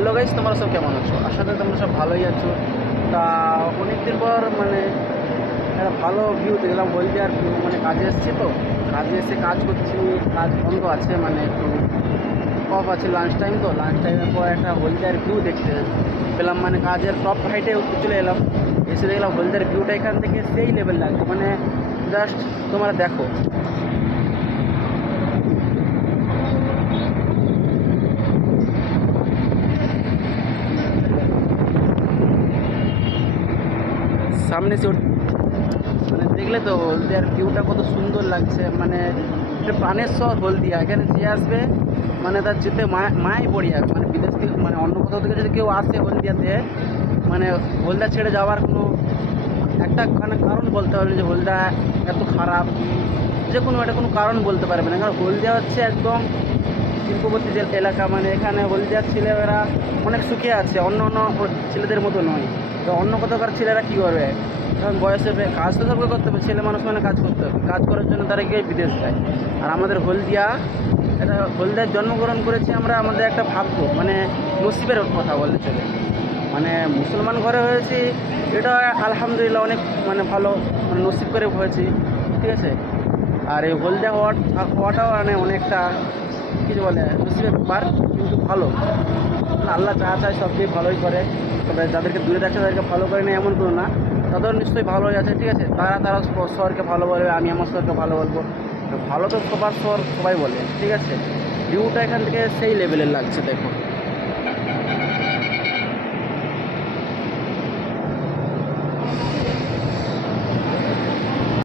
Hello guys, তোমরা সব কেমন আছো? আশা করি তোমরা সব ভালোই আছো। তা অনেকদিন পর একটা ভালো ভিউ দেখলাম, হলদিয়ার ভিউ। কাজে এসেছি, তো কাজে এসে কাজ করছি, কাজ বন্ধ আছে, একটু অফ আছে, লাঞ্চ টাইম। তো লাঞ্চ টাইমের পর একটা হলদিয়ার ভিউ দেখতে পেলাম, কাজের টপ হাইটে চলে এলাম। এসে দেখলাম হলদিয়ার ভিউটা এখান থেকে সেই লেভেল লাগছে, জাস্ট তোমরা দেখো। সামনে সে দেখলে তো হলদিয়ার ভিউটা কত সুন্দর লাগছে। এটা প্রাণের শহর হলদিয়া। এখানে যে আসবে তার যেতে মায়াই পড়ে যাবে। বিদেশ থেকে অন্য কোথাও থেকে যদি কেউ আসে হলদিয়াতে, হলদিয়া ছেড়ে যাওয়ার কোনো একটা কারণ বলতে পারবে যে হলদিয়া এত খারাপ, যে কোনো একটা কোনো কারণ বলতে পারবে না। কারণ হলদিয়া হচ্ছে একদম শিল্পপতি যে এলাকা। এখানে হলদিয়ার ছেলেরা অনেক সুখে আছে, অন্য অন্য ছেলেদের মতো নয়। তো অন্য কোথাকার ছেলেরা কী করবে, কারণ বয়সে কাজ তো সবকে করতে হবে, ছেলে মানুষ কাজ করতে হবে, কাজ করার জন্য তারা গিয়ে বিদেশ যায়। আর আমাদের হলদিয়া, এটা হলদিয়ায় জন্মগ্রহণ করেছি আমরা, আমাদের একটা ভাগ্য, নসিবের কথা বলতে চলে। মুসলমান ঘরে হয়েছি, এটা আলহামদুলিল্লাহ অনেক ভালো, নসিব করে হয়েছি, ঠিক আছে। আর এই হলদিয়া হওয়াটাও অনেকটা কিছু বলে নসিবের ব্যাপার, কিন্তু ভালো। আল্লাহ যা চায় সবকেই ভালোই করে। তবে যাদেরকে দূরে রাখছে তাদেরকে ভালো করে না এমন কোনো না, তাদের নিশ্চয়ই ভালোই আছে, ঠিক আছে। তারা শহরকে ভালো বলবে, আমি আমার শহরকে ভালো বলবো। ভালো তো সবার শহর সবাই বলে, ঠিক আছে। ভিউটা এখান থেকে সেই লেভেলের লাগছে, দেখো।